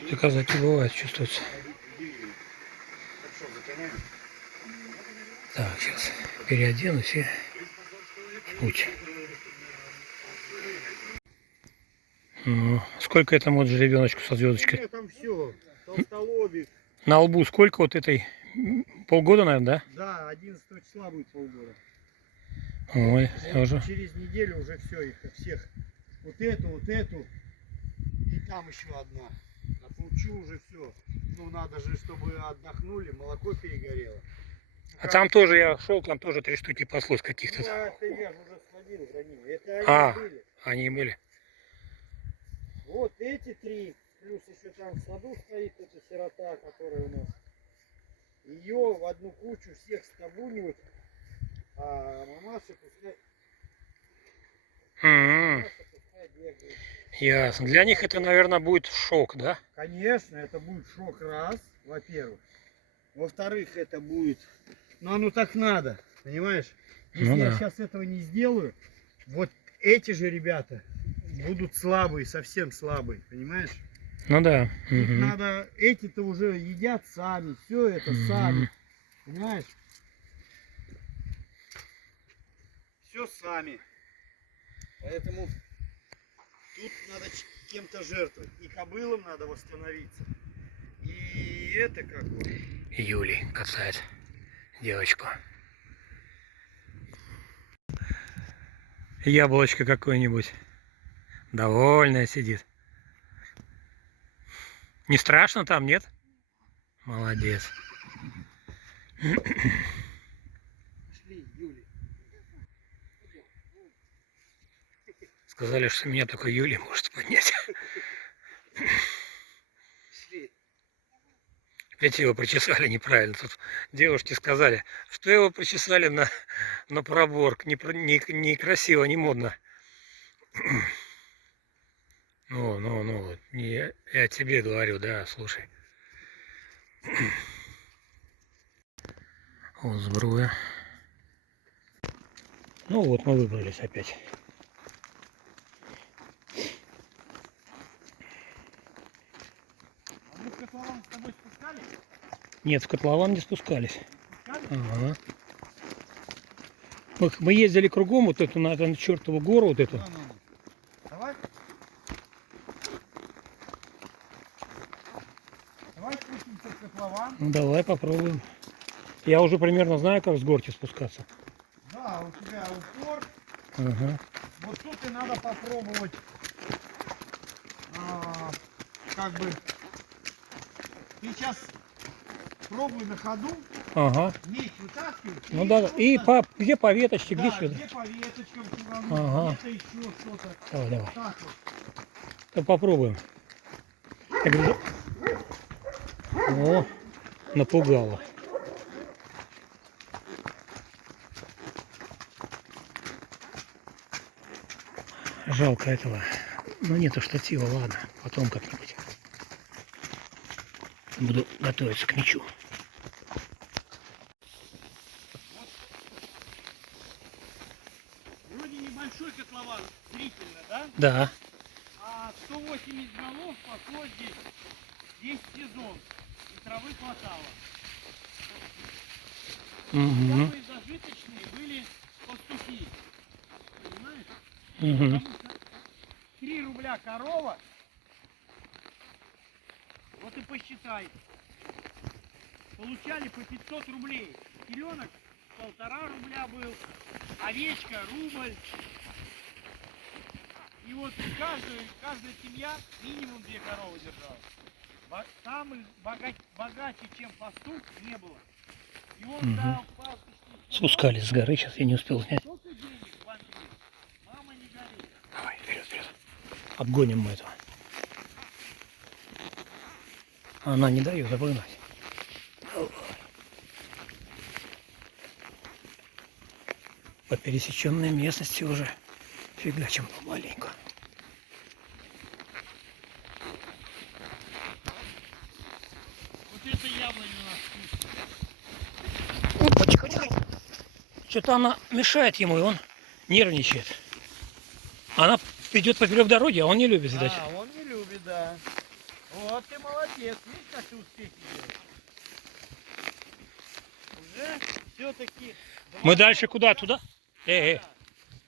Тут и казаки бывает чувствуется. Так, сейчас переоденусь и в путь. Ну, сколько этому вот жеребеночку со звездочкой? Там все, толстолобик. На лбу сколько вот этой? Полгода, наверное, да? Да, 11 числа будет полгода. Ой, Вот уже. через неделю уже все, их всех. Вот эту. И там еще одна. Отлучу уже все. Ну надо же, чтобы отдохнули, молоко перегорело. А там тоже я шел, там тоже 3 штуки паслось каких-то. Ну, это я же уже сходил за ними. Это они были. Они были. Вот эти 3. Плюс еще там в саду стоит эта сирота, которая у нас. Ее в одну кучу всех стабунивать. А мамаша пускай... бегает. Ясно. Для них это, наверное, будет шок, да? Конечно, это будет шок, раз, во-первых. Во-вторых, это будет... Ну, оно так надо, понимаешь? Если Ну, я да. сейчас этого не сделаю, вот эти же ребята будут слабые, совсем слабые, понимаешь? Ну да. Тут надо... Эти-то уже едят сами, все это сами, понимаешь? Все сами. Поэтому тут надо кем-то жертвовать. И кобылам надо восстановиться. И это как вот. Юлий касает девочку. Яблочко какое-нибудь. Довольная сидит. Не страшно там, нет? Молодец. Шли, Юли. Сказали, что меня только Юлий может поднять. Шли. Опять его причесали неправильно. Тут девушки сказали, что его причесали на пробор. Не красиво, не модно. Ну, я тебе говорю, да, слушай. Вот сбруя. Ну вот, мы выбрались опять. А мы в котлован с тобой спускали? Нет, в котлован не спускались. Спускали? Ага. Мы ездили кругом вот эту, на эту чертову гору, вот эту. Ну. Давай. Давай спустимся в котлован. Ну, давай попробуем. Я уже примерно знаю, как с горки спускаться. Да, у тебя упор. Ага. Вот тут и надо попробовать, как бы, ты сейчас пробуй на ходу, Ага. меч вытаскивай. Ну да, и где по веточке, да, где сюда. где по веточкам, Ага. где-то еще что-то. Давай. Так вот. Да попробуем. Я говорю, о, напугало. Жалко этого. Ну нету штатива, ладно, потом как-нибудь. Буду готовиться к мячу. Вроде небольшой котлован, зрительно, да? Да. А 180 голов пошло здесь весь сезон. И травы хватало. Угу. Самые зажиточные были пастухи. Понимаешь? Угу. Потому что 3 рубля корова. Вот и посчитай. Получали по 500 рублей. Теленок 1,5 рубля был. Овечка рубль. И вот каждая семья минимум 2 коровы держала. Самых богаче, чем пастух, не было. И он дал пастушке. Спускались с горы, сейчас я не успел снять. Сколько денег в банке? Мама, не горит. Давай, вперед. Обгоним мы этого. Она не дает обогнать. По пересеченной местности уже фигачим маленько. Вот это яблоня у нас вкусная. Опа, тихо. Что-то она мешает ему, и он нервничает. Она идет поперек дороги, а он не любит, видать. А, он не любит, да. Вот. вот ты молодец. Видишь, как ты успехи делаешь? Уже все-таки... Мы дальше куда? Туда? Эй.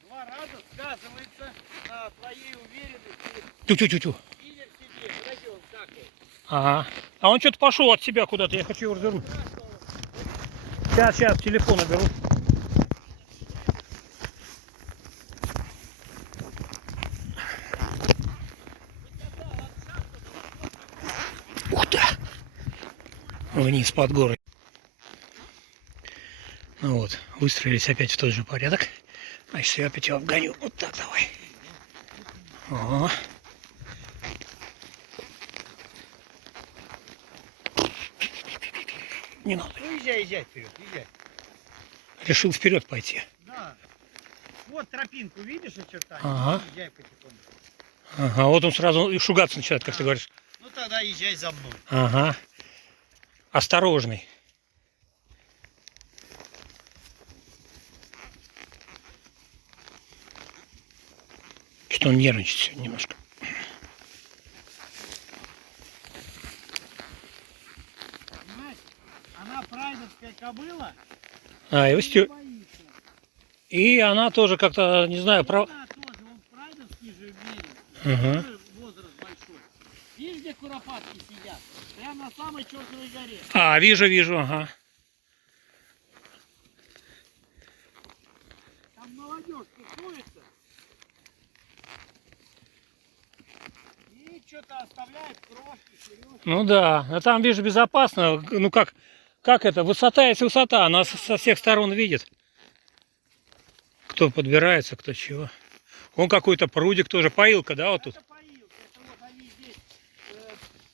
2 раза сказывается на твоей уверенности. Тю-тю-тю-тю. Видишь себе, подожди, он так вот. Ага. А он что-то пошел от себя куда-то. Я хочу его развернуть. Сейчас, телефон наберу. Ух ты! Вниз под горой. Ну вот, выстроились опять в тот же порядок. Значит, я опять его обгоню. Вот так давай. О. Не надо. Ну, езжай вперед, езжай. Решил вперед пойти. Да. Вот тропинку видишь очертания? Ага. Езжай потихоньку. Ага, вот он сразу и шугаться начинает, как ты говоришь. Ну тогда езжай за мной. Ага. Осторожный. Что-то он нервничает сегодня немножко. Понимаешь? Она прайдовская кобыла. А, его Не боится. И она тоже как-то, не знаю, прав... Она тоже, он прайдовский же в мире. Ага. Тоже возраст большой. Видишь, где куропатки сидят? Прямо на самой чертовой горе. А, вижу, ага. Там молодежь тусуется. И что-то оставляет крошки, сережки. Ну да, а там, вижу, безопасно. Ну как это, высота есть высота, она со всех сторон видит. Кто подбирается, кто чего. Вон какой-то прудик тоже, поилка, да, вот тут? Это поилка. Это вот они здесь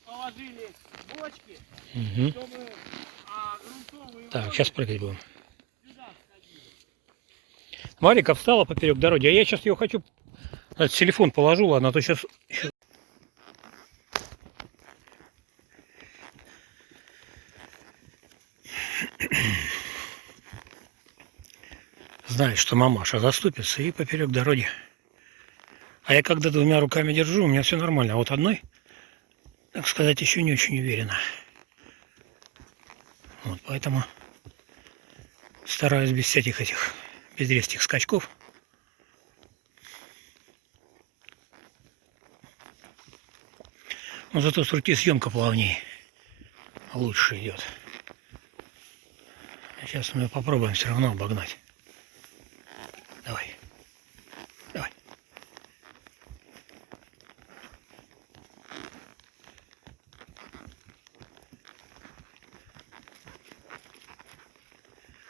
положили бочки, Угу. чтобы грунтовые Так, воды сейчас прыгать будем. сюда сходили. Марика встала поперек дороги, а я сейчас ее хочу... телефон положу, ладно, а то сейчас... Знает, что мамаша заступится и поперек дороги. А я когда 2 руками держу, у меня все нормально. А вот одной, так сказать, еще не очень уверенно. Вот поэтому стараюсь без всяких этих безрезких скачков. Но зато с руки съемка плавнее. Лучше идет. Сейчас мы попробуем все равно обогнать. Давай. Давай.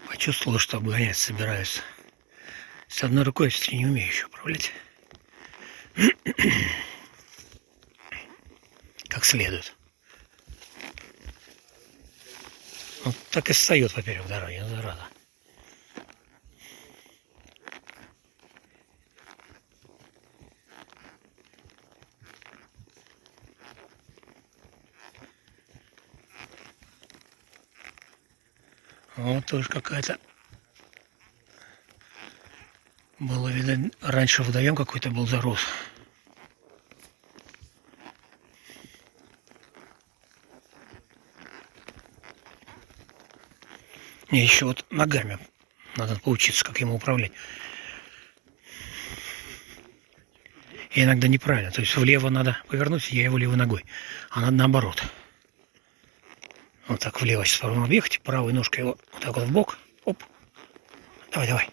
Почувствовал, что обгонять собираюсь. С одной рукой все-таки не умею еще управлять. Как следует. Вот так и встает поперек дороги, зараза. Вот тоже какая-то... Было видно, раньше водоем какой-то был зарос. Мне еще вот ногами надо поучиться, как ему управлять. И иногда неправильно. То есть влево надо повернуть, я его левой ногой. А надо наоборот. Вот так влево сейчас попробуем объехать. Правой ножкой его вот так вот в бок. Оп. Давай, давай.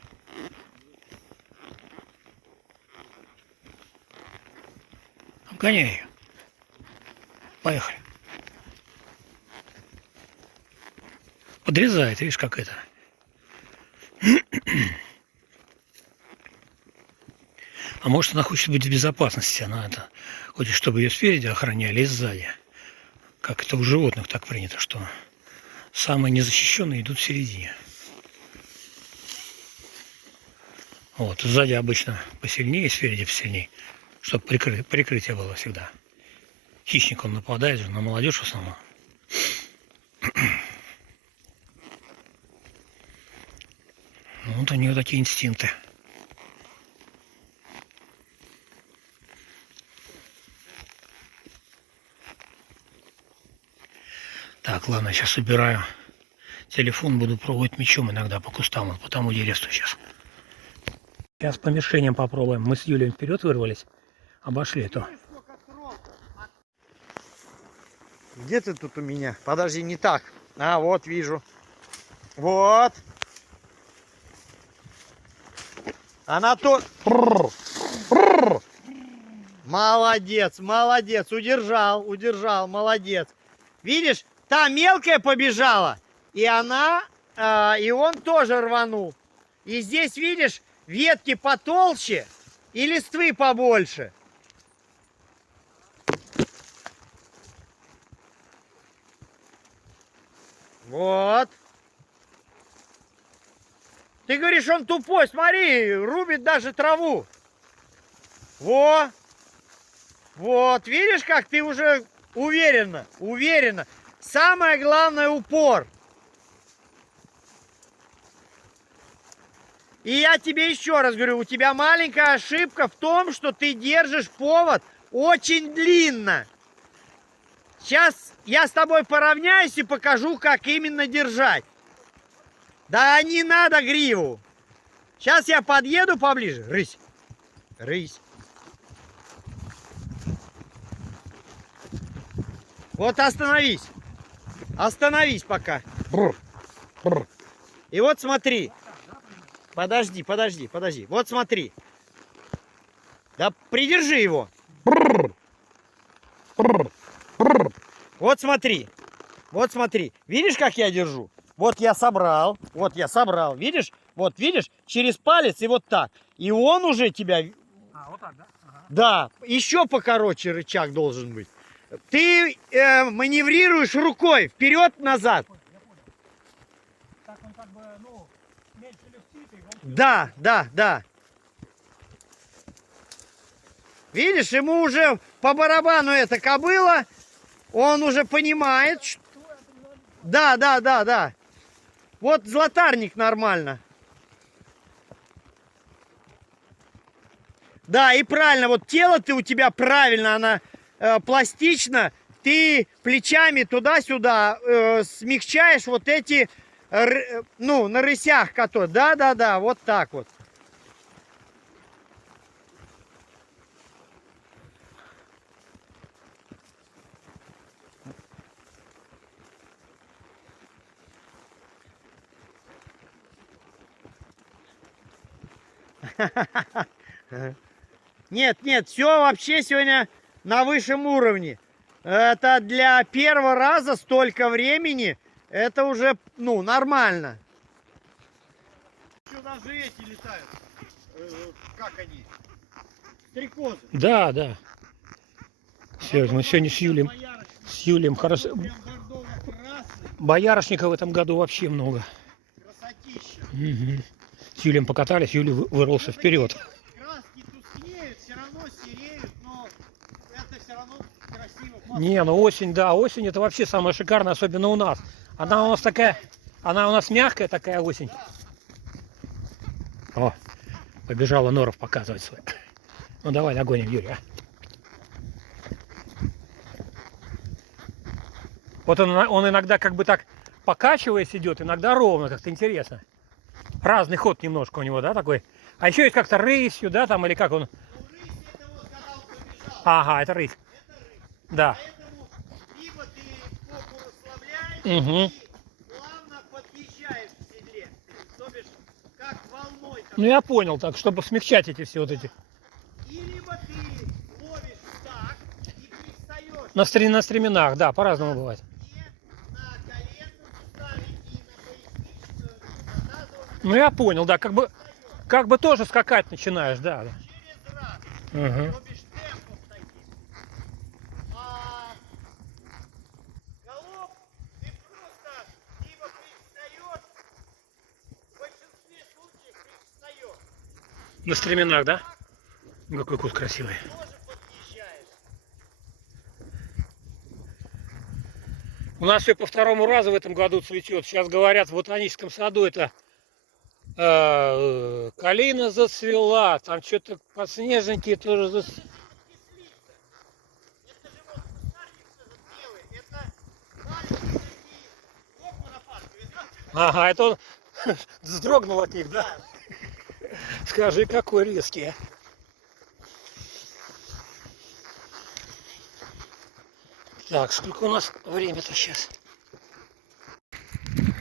Обгоняй ее. Поехали. Подрезает, видишь, как это. А может, она хочет быть в безопасности. Она это хочет, чтобы ее спереди охраняли и сзади. Как это у животных так принято, что самые незащищенные идут в середине. Вот, сзади обычно посильнее, спереди посильнее, чтобы прикрытие было всегда. Хищник, он нападает же на молодежь в основном. Вот у нее такие инстинкты. Так, ладно, сейчас убираю телефон, буду пробовать мечом иногда по кустам, вот по тому деревцу сейчас. Сейчас по мишеням попробуем. Мы с Юлей вперед вырвались, обошли эту. Где ты тут у меня? Подожди, не так. А, вот вижу. Вот. Она тут. Молодец, молодец. Удержал, удержал, молодец. Видишь, та мелкая побежала. И она, и он тоже рванул. И здесь, видишь, ветки потолще и листвы побольше. Вот. Ты говоришь, он тупой, смотри, рубит даже траву. Во. Вот, видишь, как ты уже уверенно, уверенно. Самое главное, упор. И я тебе еще раз говорю, у тебя маленькая ошибка в том, что ты держишь повод очень длинно. Сейчас я с тобой поравняюсь и покажу, как именно держать. Да не надо гриву. Сейчас я подъеду поближе. Рысь. Рысь. Вот остановись. Остановись пока. Бррр. Бррр. И вот смотри. Подожди, подожди, подожди. Вот смотри. Да придержи его. Бррр. Бррр. Бррр. Вот смотри. Вот смотри. Видишь, как я держу? Вот я собрал. Вот я собрал. Видишь? Вот видишь? Через палец и вот так. И он уже тебя... А, вот так, да? Ага. Да. Еще покороче рычаг должен быть. Ты маневрируешь рукой вперед-назад. Так он как бы, ну, меньше люфтит, и он... Да, да, да. Видишь, ему уже по барабану эта кобыла, он уже понимает, что... Да, да, да, да. Вот златарник нормально. Да, и правильно, вот тело ты у тебя правильно, она пластично. Ты плечами туда-сюда смягчаешь вот эти, ну, на рысях которые. Да, да, да, вот так вот. Нет, нет, все вообще сегодня на высшем уровне. Это для первого раза столько времени, это уже, ну, нормально. Еще даже эти летают. Как они? Стрекозы. Да, да. Серьезно, мы сегодня с Юлием хорошо... Боярышника в этом году вообще много. Красотища. Угу. С Юлием покатались, Юлий вырвался вперед. Краски тускнеют, все равно сереют, но это все равно красиво. Не, ну осень, да, осень это вообще самое шикарное, особенно у нас. Она у нас такая, она у нас мягкая такая осень. О, побежала Норов показывать свой. Ну давай догоним Юрия. Вот он иногда как бы так покачиваясь идет, иногда ровно, как-то интересно. Разный ход немножко у него, да, такой. А еще есть как-то рысью, да, там, или как он? Ну, рысь это вот когда он побежал. Ага, это рысь. Это рысь. Да. Поэтому либо ты попу расслабляешь Угу. и плавно подъезжаешь в седле. То бишь, как волной. Ну я понял, так, чтобы смягчать эти все вот эти. И либо ты ловишь так и пристаешь На стременах, да, по-разному бывает. на коленном суставе и на поясничном, на тазовом. Ну я понял, да, как бы тоже скакать начинаешь, да. Да. Через раз. Угу. То бишь темпом таким. А галоп ты просто либо пристаешь, в большинстве случаев пристаешь. На стременах, да? Какой куст красивый. Тоже подъезжаешь. У нас все по второму разу в этом году цветет. Сейчас говорят, в ботаническом саду это калина зацвела, там что-то подснежники тоже зацвели. Это же вот кустарник белый, это маленький Ага, это он вздрогнул от них, да? Скажи, какой резкий. А? Так, сколько у нас время-то сейчас?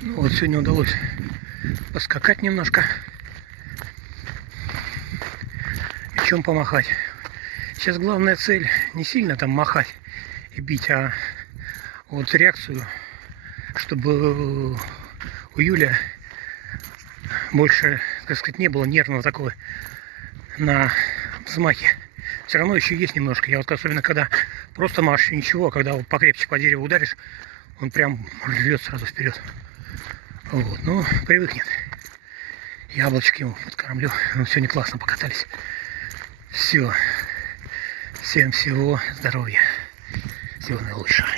Ну, вот сегодня удалось поскакать немножко. И чем помахать. Сейчас главная цель не сильно там махать и бить, а вот реакцию, чтобы у Юля больше, так сказать, не было нервного такого на взмахе. Все равно еще есть немножко. Я вот особенно когда просто машешь, ничего, а когда вот покрепче по дереву ударишь, он прям рвет сразу вперед. Вот, ну, привыкнет. Яблочки ему подкормлю. Ну, сегодня классно покатались. Все. Всем всего здоровья. Всего наилучшего.